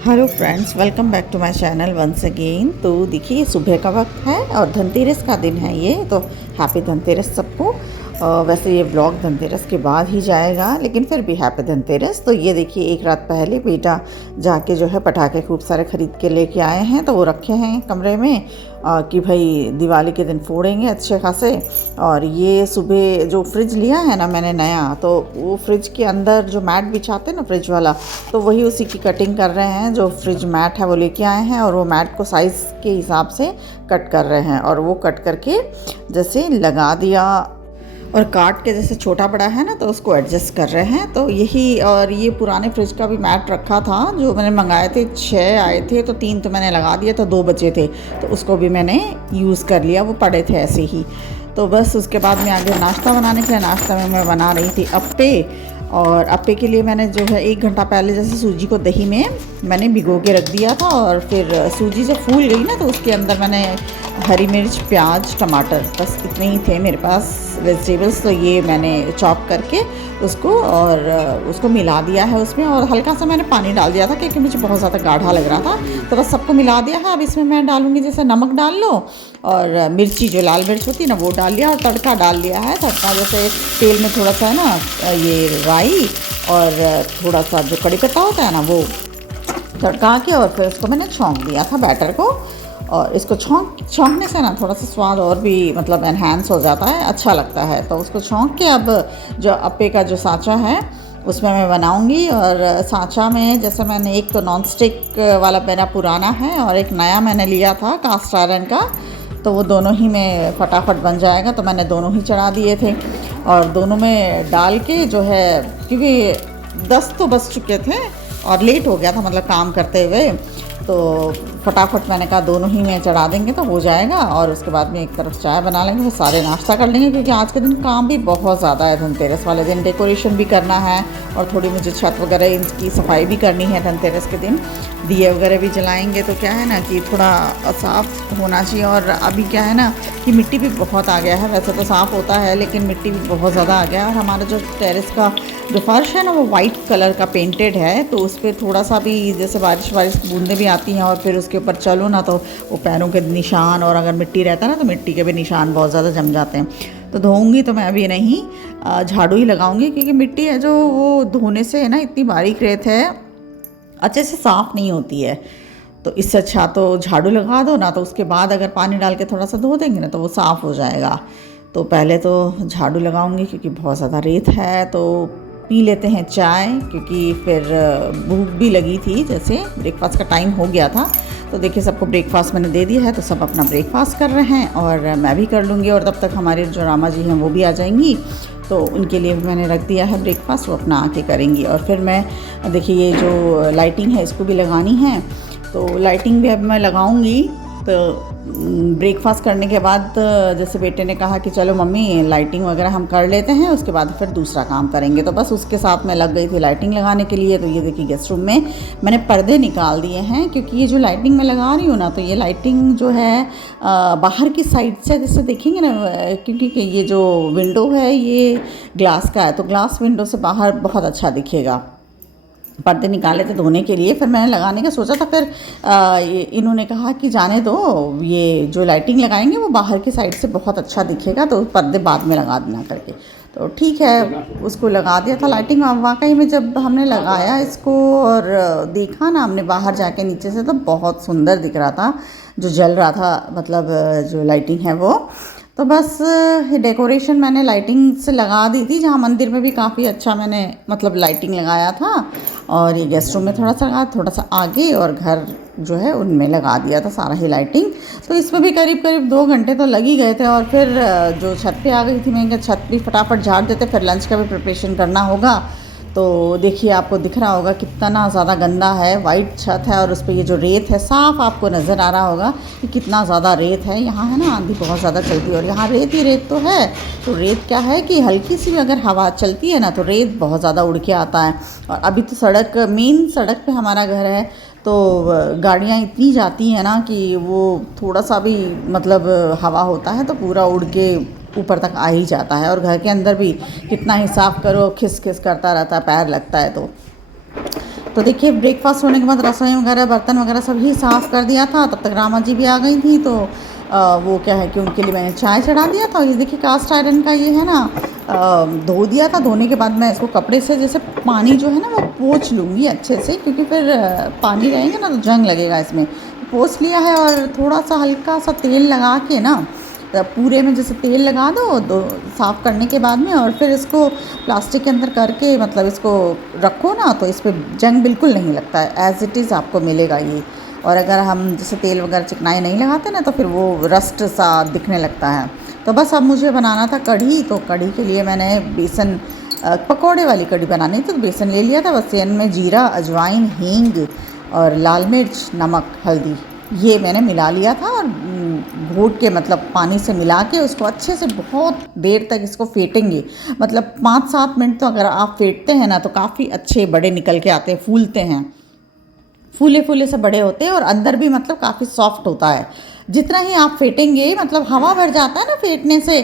Hello friends, welcome back to my channel once again. तो देखिए, सुबह का वक्त है और धनतेरस का दिन है ये, तो हैप्पी धनतेरस सबको। वैसे ये ब्लॉग धनतेरस के बाद ही जाएगा, लेकिन फिर भी हैप्पी धनतेरस। तो ये देखिए, एक रात पहले बेटा जाके जो है पटाखे खूब सारे ख़रीद के लेके आए हैं, तो वो रखे हैं कमरे में कि भाई दिवाली के दिन फोड़ेंगे अच्छे खासे। और ये सुबह जो फ्रिज लिया है ना मैंने नया, तो वो फ्रिज के अंदर जो मैट बिछाते हैं ना फ्रिज वाला, तो वही उसी की कटिंग कर रहे हैं। जो फ्रिज मैट है वो लेके आए हैं और वो मैट को साइज़ के हिसाब से कट कर रहे हैं, और वो कट करके जैसे लगा दिया और काट के जैसे छोटा बड़ा है ना, तो उसको एडजस्ट कर रहे हैं। तो यही, और ये पुराने फ्रिज का भी मैट रखा था जो मैंने मंगाए थे, 6 आए थे, तो 3 तो मैंने लगा दिया, तो 2 बचे थे, तो उसको भी मैंने यूज़ कर लिया, वो पड़े थे ऐसे ही। तो बस उसके बाद में आगे नाश्ता बनाने के लिए, नाश्ता में मैं बना रही थी अप्पे। और अप्पे के लिए मैंने जो है 1 घंटा पहले जैसे सूजी को दही में मैंने भिगो के रख दिया था, और फिर सूजी जब फूल गई ना, तो उसके अंदर मैंने हरी मिर्च, प्याज, टमाटर, बस इतने ही थे मेरे पास वेजिटेबल्स, तो ये मैंने चॉप करके उसको और उसको मिला दिया है उसमें। और हल्का सा मैंने पानी डाल दिया था क्योंकि मुझे बहुत ज़्यादा गाढ़ा लग रहा था, तो बस सबको मिला दिया है। अब इसमें मैं डालूँगी, जैसे नमक डाल लो और मिर्ची, जो लाल मिर्च होती है ना, वो डाल लिया, और तड़का डाल लिया है। तड़का जैसे तेल में थोड़ा सा है ना, ये राई और थोड़ा सा जो कड़ी पत्ता होता है ना, वो तड़का के, और फिर उसको मैंने छौंक दिया था बैटर को। और इसको छौंकने से ना थोड़ा सा स्वाद और भी मतलब एनहांस हो जाता है, अच्छा लगता है। तो उसको छौंक के अब जो अप्पे का जो सांचा है उसमें मैं बनाऊंगी। और सांचा में जैसे मैंने एक तो नॉन स्टिक वाला मेरा पुराना है, और एक नया मैंने लिया था कास्ट आयरन का, तो वो दोनों ही में फटाफट बन जाएगा, तो मैंने दोनों ही चढ़ा दिए थे। और दोनों में डाल के जो है, क्योंकि 10 तो बज चुके थे और लेट हो गया था मतलब काम करते हुए, तो फटाफट मैंने कहा दोनों ही में चढ़ा देंगे तो हो जाएगा। और उसके बाद में एक तरफ चाय बना लेंगे, फिर सारे नाश्ता कर लेंगे, क्योंकि आज के दिन काम भी बहुत ज़्यादा है। धनतेरस वाले दिन डेकोरेशन भी करना है, और थोड़ी मुझे छत वगैरह इनकी सफाई भी करनी है धनतेरस के दिन। दिए वगैरह भी जलाएंगे, तो क्या है ना कि थोड़ा साफ़ होना चाहिए। और अभी क्या है ना कि मिट्टी भी बहुत आ गया है, वैसे तो साफ़ होता है लेकिन मिट्टी भी बहुत ज़्यादा आ गया है। और हमारा जो टेरेस का जो फर्श है ना, वो वाइट कलर का पेंटेड है, तो उस पर थोड़ा सा भी जैसे बारिश बूंदें भी आती हैं, और फिर उसके ऊपर चलो ना तो वो पैरों के निशान, और अगर मिट्टी रहता है ना तो मिट्टी के भी निशान बहुत ज़्यादा जम जाते हैं। तो धोऊंगी तो मैं अभी नहीं, झाड़ू ही लगाऊंगी, क्योंकि मिट्टी है जो वो धोने से है ना, इतनी बारीक रेत है, अच्छे से साफ़ नहीं होती है। तो इससे अच्छा तो झाड़ू लगा दो ना, तो उसके बाद अगर पानी डाल के थोड़ा सा धो देंगे ना, तो वो साफ़ हो जाएगा। तो पहले तो झाड़ू लगाऊंगी, क्योंकि बहुत ज़्यादा रेत है। तो पी लेते हैं चाय, क्योंकि फिर भूख भी लगी थी, जैसे ब्रेकफास्ट का टाइम हो गया था। तो देखिए, सबको ब्रेकफास्ट मैंने दे दिया है, तो सब अपना ब्रेकफास्ट कर रहे हैं, और मैं भी कर लूँगी। और तब तक हमारे जो रामा जी हैं वो भी आ जाएंगी, तो उनके लिए भी मैंने रख दिया है ब्रेकफास्ट, वो अपना आके करेंगी। और फिर मैं देखिए, ये जो लाइटिंग है इसको भी लगानी है, तो लाइटिंग भी अब मैं लगाऊंगी। तो ब्रेकफास्ट करने के बाद जैसे बेटे ने कहा कि चलो मम्मी लाइटिंग वगैरह हम कर लेते हैं, उसके बाद फिर दूसरा काम करेंगे, तो बस उसके साथ मैं लग गई थी लाइटिंग लगाने के लिए। तो ये देखिए, गेस्ट रूम में मैंने पर्दे निकाल दिए हैं, क्योंकि ये जो लाइटिंग मैं लगा रही हूँ ना, तो ये लाइटिंग जो है बाहर की साइड से जैसे देखेंगे ना, क्योंकि ये जो विंडो है ये ग्लास का है, तो ग्लास विंडो से बाहर बहुत अच्छा दिखेगा। पर्दे निकाले थे धोने के लिए, फिर मैंने लगाने का सोचा था, फिर इन्होंने कहा कि जाने दो, ये जो लाइटिंग लगाएंगे वो बाहर की साइड से बहुत अच्छा दिखेगा, तो पर्दे बाद में लगा देना करके। तो ठीक है, उसको लगा दिया था लाइटिंग। वाकई में जब हमने लगाया इसको और देखा ना हमने बाहर जाके नीचे से, तो बहुत सुंदर दिख रहा था जो जल रहा था, मतलब जो लाइटिंग है वो। तो बस डेकोरेशन मैंने लाइटिंग से लगा दी थी, जहाँ मंदिर में भी काफ़ी अच्छा मैंने मतलब लाइटिंग लगाया था। और ये गेस्ट रूम में थोड़ा सा लगा, थोड़ा सा आगे, और घर जो है उनमें लगा दिया था सारा ही लाइटिंग। तो इसमें भी करीब करीब 2 घंटे तो लग ही गए थे। और फिर जो छत पे आ गई थी, मैं छत भी फटाफट झाड़ देते, फिर लंच का भी प्रिपरेशन करना होगा। तो देखिए, आपको दिख रहा होगा कितना ज़्यादा गंदा है, वाइट छत है, और उस पर ये जो रेत है, साफ़ आपको नज़र आ रहा होगा कि कितना ज़्यादा रेत है। यहाँ है ना, आंधी बहुत ज़्यादा चलती है, और यहाँ रेत ही रेत तो है। तो रेत क्या है कि हल्की सी भी अगर हवा चलती है ना, तो रेत बहुत ज़्यादा उड़ के आता है। और अभी तो सड़क, मेन सड़क पे हमारा घर है, तो गाड़ियाँ इतनी जाती हैं ना कि वो थोड़ा सा भी मतलब हवा होता है तो पूरा उड़ के ऊपर तक आ ही जाता है। और घर के अंदर भी कितना ही साफ़ करो, खिस खिस करता रहता है, पैर लगता है। तो तो देखिए ब्रेकफास्ट होने के बाद रसोई वगैरह बर्तन वगैरह सभी साफ़ कर दिया था। तब तक रामा जी भी आ गई थी, तो वो क्या है कि उनके लिए मैंने चाय चढ़ा दिया था। ये देखिए कास्ट आयरन का ये है ना, धो दिया था। धोने के बाद मैं इसको कपड़े से जैसे पानी जो है ना वो पोंछ लूँगी अच्छे से, क्योंकि फिर पानी रहेगा ना तो जंग लगेगा इसमें। पोंछ लिया है और थोड़ा सा हल्का सा तेल लगा के ना, पूरे में जैसे तेल लगा दो साफ़ करने के बाद में, और फिर इसको प्लास्टिक के अंदर करके मतलब इसको रखो ना, तो इस पर जंग बिल्कुल नहीं लगता है, एज़ इट इज़ आपको मिलेगा ये। और अगर हम जैसे तेल वगैरह चिकनाई नहीं लगाते ना तो फिर वो रस्ट सा दिखने लगता है। तो बस अब मुझे बनाना था कढ़ी, तो कढ़ी के लिए मैंने बेसन, पकौड़े वाली कढ़ी बनानी थी, तो बेसन ले लिया था। बस इनमें जीरा, अजवाइन, हींग और लाल मिर्च, नमक, हल्दी ये मैंने मिला लिया था, और घोट के मतलब पानी से मिला के उसको अच्छे से बहुत देर तक इसको फेंटेंगे। मतलब 5-7 मिनट तो अगर आप फेंटते हैं ना तो काफ़ी अच्छे बड़े निकल के आते हैं, फूलते हैं, फूले फूले से बड़े होते हैं, और अंदर भी मतलब काफ़ी सॉफ्ट होता है। जितना ही आप फेंटेंगे मतलब हवा भर जाता है ना फेंटने से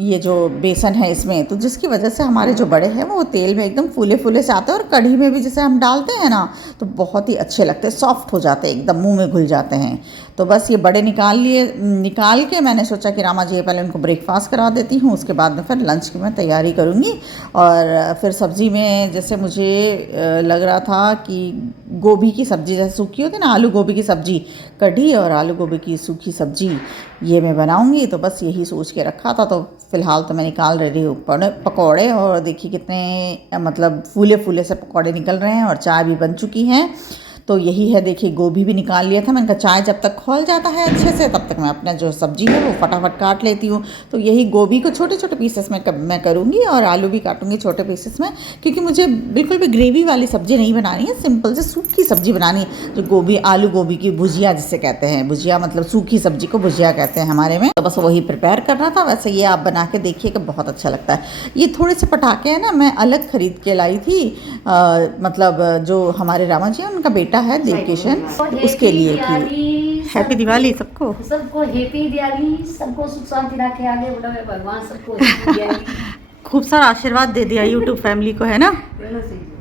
ये जो बेसन है इसमें, तो जिसकी वजह से हमारे जो बड़े हैं वो तेल में एकदम फूले फूले से आते हैं, और कढ़ी में भी जैसे हम डालते हैं ना तो बहुत ही अच्छे लगते हैं, सॉफ्ट हो जाते हैं, एकदम मुंह में घुल जाते हैं। तो बस ये बड़े निकाल के मैंने सोचा कि रामा जी पहले उनको ब्रेकफास्ट करा देती हूँ, उसके बाद में फिर लंच की मैं तैयारी करूँगी। और फिर सब्ज़ी में जैसे मुझे लग रहा था कि गोभी की सब्ज़ी जैसे सूखी होती है ना, आलू गोभी की सब्ज़ी, कढ़ी और आलू गोभी की सूखी सब्ज़ी ये मैं बनाऊंगी। तो बस यही सोच के रखा था। तो फ़िलहाल तो मैं निकाल रही हूँ पकौड़े, और देखिए कितने मतलब फूले फूले से पकौड़े निकल रहे हैं, और चाय भी बन चुकी है। तो यही है, देखिए गोभी भी निकाल लिया था मैंने कहा चाय जब तक खौल जाता है अच्छे से तब तक मैं अपना जो सब्ज़ी है वो फटाफट काट लेती हूँ। तो यही गोभी को छोटे छोटे पीसेस में मैं करूँगी, और आलू भी काटूँगी छोटे पीसेस में, क्योंकि मुझे बिल्कुल भी ग्रेवी वाली सब्ज़ी नहीं बनानी है, सिंपल से सूखी सब्ज़ी बनानी है, जो गोभी आलू गोभी की भुजिया जिसे कहते हैं। भुजिया मतलब सूखी सब्ज़ी को भुजिया कहते हैं हमारे में। तो बस वही प्रिपेयर कर रहा था। वैसे ये आप बना के देखिए कि बहुत अच्छा लगता है। ये थोड़े से पटाखे हैं ना मैं अलग ख़रीद के लाई थी, मतलब जो हमारे रामा जी हैं उनका बेटा है देवकिशन, उसके लिए की। हैप्पी दिवाली सबको हैप्पी दिवाली, सबको सुख शांति रखे, आगे बढ़ावे भगवान सबको हैप्पी दिवाली। खूब सारा आशीर्वाद दे दिया यूट्यूब फैमिली को, है ना,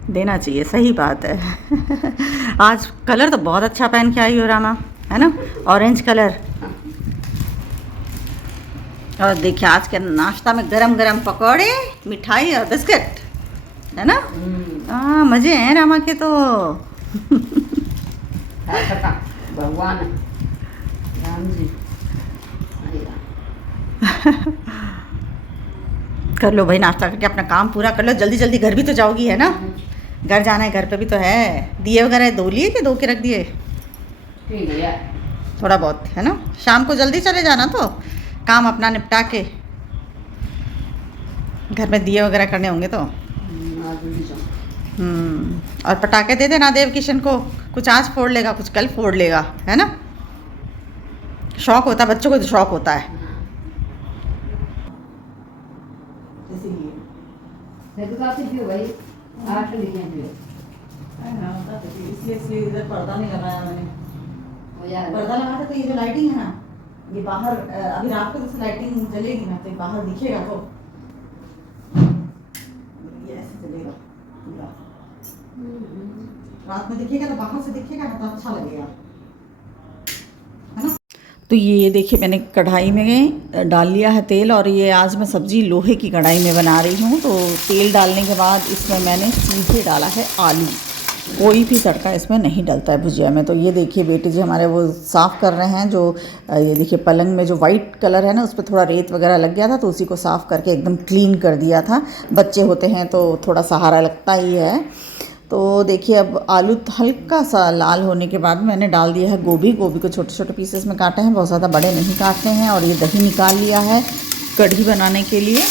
देना चाहिए, सही बात है। आज कलर तो बहुत अच्छा पहन के आई हो रामा, है ना, ऑरेंज कलर। और देखिए आज के नाश्ता में गरम गरम पकौड़े, मिठाई और बिस्किट, है ना। हाँ मज़े हैं रामा के तो। भगवान राम जी कर लो भाई, नाश्ता करके अपना काम पूरा कर लो, जल्दी जल्दी घर भी तो जाओगी, है ना, घर जाना है, घर पे भी तो है। दिए वगैरह धो लिए कि धो के रख दिए? ठीक है थोड़ा बहुत, है ना, शाम को जल्दी चले जाना, तो काम अपना निपटा के, घर में दिए वगैरह करने होंगे तो। और पटाखे दे देना देव किशन को, कुछ आज फोड़ लेगा कुछ कल फोड़ लेगा, है ना, शौक होता है बच्चों को, तो शौक होता है इसलिए इधर पर्दा नहीं लगाया मैंने। पर्दा लगाते तो ये जो लाइटिंग है ना, ये बाहर अभी रात को जैसे लाइटिंग जलेगी ना तो बाहर दिखेगा, तो ये ऐसे चलेगा पूरा, रात में दिखेगा तो बाहर से दिखेगा ना तो अच्छा लगेगा, है ना। तो ये देखिए मैंने कढ़ाई में डाल लिया है तेल, और ये आज मैं सब्ज़ी लोहे की कढ़ाई में बना रही हूँ। तो तेल डालने के बाद इसमें मैंने सीधे डाला है आलू, कोई भी तड़का इसमें नहीं डलता है भुजिया में। तो ये देखिए बेटे जी हमारे वो साफ़ कर रहे हैं, जो ये देखिए पलंग में जो वाइट कलर है ना उस पर थोड़ा रेत वगैरह लग गया था, तो उसी को साफ़ करके एकदम क्लीन कर दिया था। बच्चे होते हैं तो थोड़ा सहारा लगता ही है। तो देखिए अब आलू हल्का सा लाल होने के बाद मैंने डाल दिया है गोभी को छोटे छोटे पीसेस में काटे हैं, बहुत ज़्यादा बड़े नहीं काटने हैं। और ये दही निकाल लिया है कढ़ी बनाने के लिए।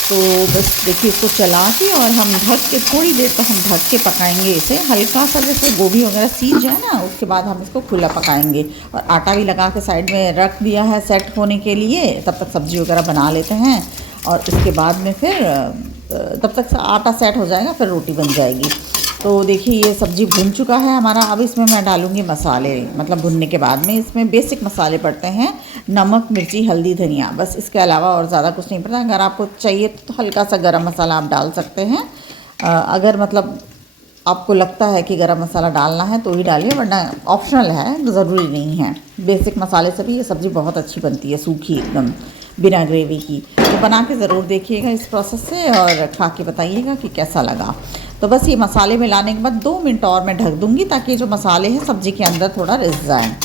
तो बस देखिए इसको चला के और हम ढक के थोड़ी देर तक हम ढक के पकाएंगे इसे, हल्का सा जैसे गोभी वगैरह सीज जाए ना उसके बाद हम इसको खुला पकाएंगे। और आटा भी लगा के साइड में रख दिया है सेट होने के लिए, तब तक सब्ज़ी वगैरह बना लेते हैं, और इसके बाद में फिर तब तक आटा सेट हो जाएगा, फिर रोटी बन जाएगी। तो देखिए ये सब्ज़ी भुन चुका है हमारा। अब इसमें मैं डालूँगी मसाले, मतलब भुनने के बाद में इसमें बेसिक मसाले पड़ते हैं, नमक, मिर्ची, हल्दी, धनिया, बस इसके अलावा और ज़्यादा कुछ नहीं पड़ता। अगर आपको चाहिए तो हल्का सा गरम मसाला आप डाल सकते हैं। अगर मतलब आपको लगता है कि गरम मसाला डालना है तो ही डालिए, वरना ऑप्शनल है, ज़रूरी नहीं है। बेसिक मसाले से भी ये सब्ज़ी बहुत अच्छी बनती है, सूखी एकदम बिना ग्रेवी की। तो बना के ज़रूर देखिएगा इस प्रोसेस से और खा के बताइएगा कि कैसा लगा। तो बस ये मसाले मिलाने के बाद 2 मिनट और मैं ढक दूँगी ताकि जो मसाले हैं सब्ज़ी के अंदर थोड़ा रिस जाएँ।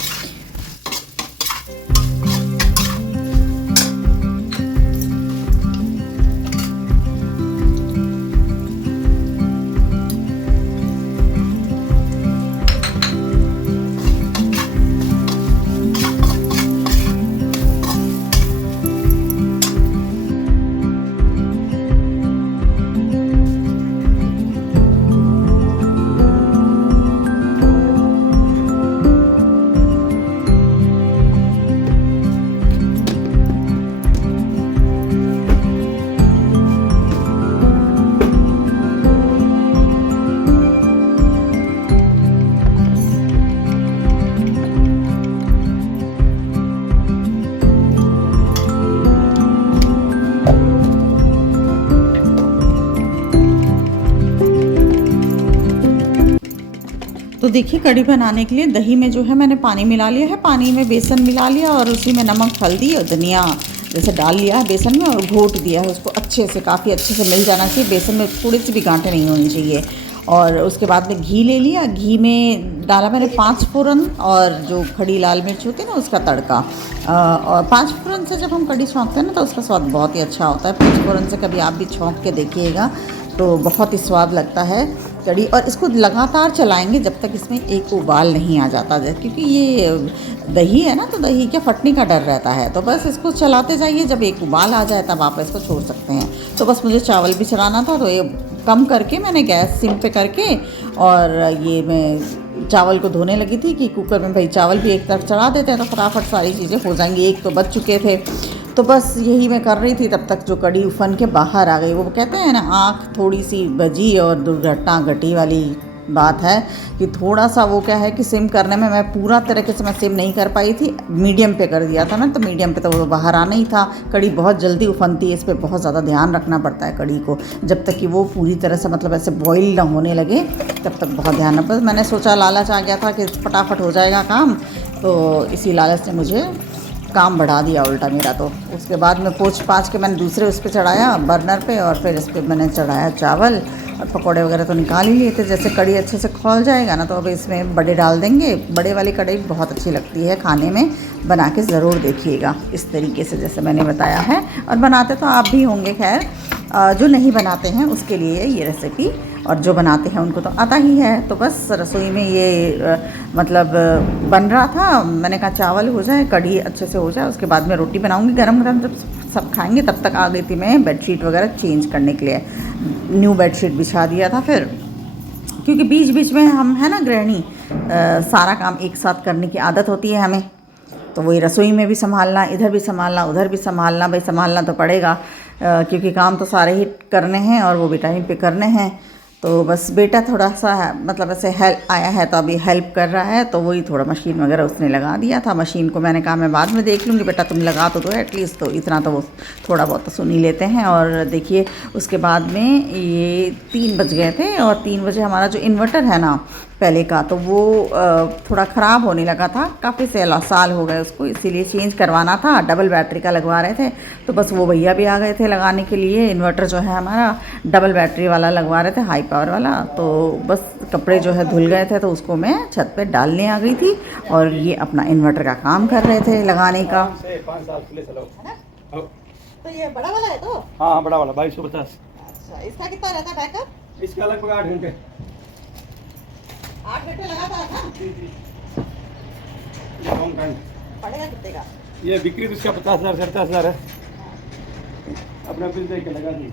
तो देखिए कढ़ी बनाने के लिए दही में जो है मैंने पानी मिला लिया है, पानी में बेसन मिला लिया और उसी में नमक, हल्दी और धनिया जैसे डाल लिया है बेसन में और घोट दिया है उसको अच्छे से, काफ़ी अच्छे से मिल जाना चाहिए। बेसन में थोड़ी सी भी गांठें नहीं होनी चाहिए। और उसके बाद में घी ले लिया, घी में डाला मैंने 5 फ़ोरन और जो खड़ी लाल मिर्च होती है ना उसका तड़का। और 5 फ़ोरन से जब हम कढ़ी छौंकते हैं ना तो उसका स्वाद बहुत ही अच्छा होता है। 5 फ़ोरन से कभी आप भी छौंक के देखिएगा तो बहुत ही स्वाद लगता है कढ़ी। और इसको लगातार चलाएंगे जब तक इसमें एक उबाल नहीं आ जाता, क्योंकि ये दही है ना तो दही के फटने का डर रहता है। तो बस इसको चलाते जाइए, जब एक उबाल आ जाए तब आप इसको छोड़ सकते हैं। तो बस मुझे चावल भी चढ़ाना था तो ये कम करके मैंने गैस सिम पे करके और ये मैं चावल को धोने लगी थी कि कुकर में भाई चावल भी एक तरफ चढ़ा देते हैं तो फटाफट सारी चीज़ें हो जाएंगी। एक तो बच चुके थे तो बस यही मैं कर रही थी, तब तक जो कढ़ी उफन के बाहर आ गई। वो कहते हैं ना आँख थोड़ी सी बजी और दुर्घटना घटी वाली बात है कि थोड़ा सा वो क्या है कि सिम करने में मैं पूरा तरीके से मैं सिम नहीं कर पाई थी, मीडियम पे कर दिया था ना, तो मीडियम पे तो वो बाहर आना ही था। कढ़ी बहुत जल्दी उफनती है, इस पर बहुत ज़्यादा ध्यान रखना पड़ता है कढ़ी को, जब तक कि वो पूरी तरह से मतलब ऐसे बॉईल ना होने लगे तब तक बहुत ध्यान रखना। बस मैंने सोचा, लालच आ गया था कि फटाफट हो जाएगा काम, तो इसी लालच ने मुझे काम बढ़ा दिया उल्टा मेरा। तो उसके बाद में पोंछ पाछ के मैंने दूसरे उस पर चढ़ाया बर्नर पे और फिर इस पर मैंने चढ़ाया चावल और पकौड़े वगैरह तो निकाल ही लिए थे। जैसे कढ़ी अच्छे से खौल जाएगा ना तो अब इसमें बड़े डाल देंगे। बड़े वाली कढ़ी बहुत अच्छी लगती है खाने में, बना के ज़रूर देखिएगा इस तरीके से जैसे मैंने बताया है। और बनाते तो आप भी होंगे, खैर जो नहीं बनाते हैं उसके लिए ये रेसिपी, और जो बनाते हैं उनको तो आता ही है। तो बस रसोई में ये मतलब बन रहा था। मैंने कहा चावल हो जाए, कढ़ी अच्छे से हो जाए, उसके बाद में रोटी बनाऊंगी गरम गरम जब सब खाएंगे। तब तक आ गई थी मैं बेडशीट वगैरह चेंज करने के लिए, न्यू बेडशीट बिछा दिया था फिर, क्योंकि बीच बीच में हम है ना गृहिणी, सारा काम एक साथ करने की आदत होती है हमें। तो वही रसोई में भी संभालना, इधर भी संभालना, उधर भी संभालना, भाई संभालना तो पड़ेगा क्योंकि काम तो सारे ही करने हैं और वो भी टाइम पे करने हैं। तो बस बेटा थोड़ा सा मतलब ऐसे हेल्प आया है तो अभी हेल्प कर रहा है, तो वही थोड़ा मशीन वगैरह उसने लगा दिया था। मशीन को मैंने कहा मैं बाद में देख लूँगी, बेटा तुम लगा तो दो एटलीस्ट, तो इतना तो वो थोड़ा बहुत तो सुन ही लेते हैं। और देखिए उसके बाद में ये 3 बज गए थे और 3 बजे हमारा जो इन्वर्टर है ना पहले का, तो वो थोड़ा ख़राब होने लगा था। काफ़ी साल हो गए उसको, इसीलिए चेंज करवाना था। डबल बैटरी का लगवा रहे थे, तो बस वो भैया भी आ गए थे लगाने के लिए। इन्वर्टर जो है हमारा डबल बैटरी वाला लगवा रहे थे, हाई पावर वाला। तो बस कपड़े जो है धुल गए थे तो उसको मैं छत पे डालने आ गई थी और ये अपना इन्वर्टर का काम कर रहे थे लगाने का। 5 साल पहले चलाओ। तो ये बड़ा वाला है तो? हाँ बड़ा वाला 2250। अच्छा, इसका कितना रहता है बैकअप? इसका लगभग 8 घंटे। 8 घंटे लगातार ना? जी जी। ये लॉन्ग टाइम। पड़ेगा कितने का? ये बिक्री तो इसका 50,000 57,000 है। अपना बिल दे के लगा दी।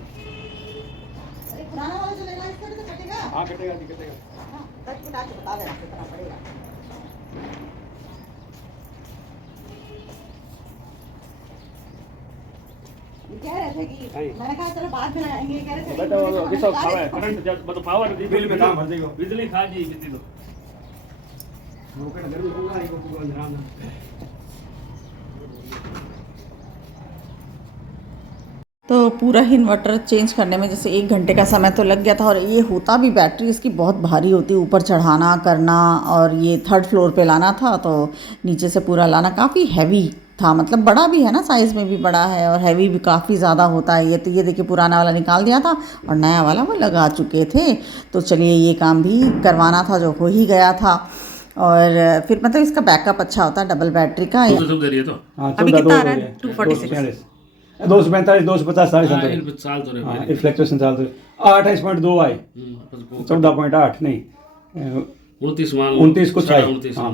अरे पुराना वाला जो लेना है इसका भी तो कटेगा? हाँ कटेगा जी कटेगा। हाँ, तब बता देना कितना पड़ेगा। ये कह रहे थे कि मैंने कहा चलो बाद में लगाएंगे, कह रहे थे बेटा वो देखो पावर करंट जब मतलब पावर बिल में दाम भर देगा, बिजली खा जी बिजली दो वो के घर में पूरा ही को ध्यान तो पूरा ही इन्वर्टर चेंज करने में जैसे 1 घंटे का समय तो लग गया था। और ये होता भी, बैटरी इसकी बहुत भारी होती है, ऊपर चढ़ाना करना, और ये 3rd फ्लोर पे लाना था तो नीचे से पूरा लाना काफ़ी हैवी था। मतलब बड़ा भी है ना, साइज़ में भी बड़ा है और हैवी भी काफ़ी ज़्यादा होता है ये। तो ये देखिए पुराना वाला निकाल दिया था और नया वाला वो लगा चुके थे। तो चलिए ये काम भी करवाना था जो हो ही गया था। और फिर मतलब इसका बैकअप अच्छा होता है डबल बैटरी का। हाँ, अभी 14 कितना आ रहा हो है? गया। 246 245 250 साढ़े हाँ, 7 इन पे साल तो रहे रिफ्लेक्शन साल तो 28.2 आए, 14.8 नहीं 29 मान 29 कुछ आए। 29 हाँ।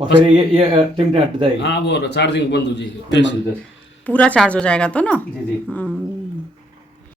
और फिर ये टिमटिम हट जाएगी। हाँ वो चार्जिंग बंद हो जाएगी पूरा चार्ज हो जाएगा तो ना। जी जी।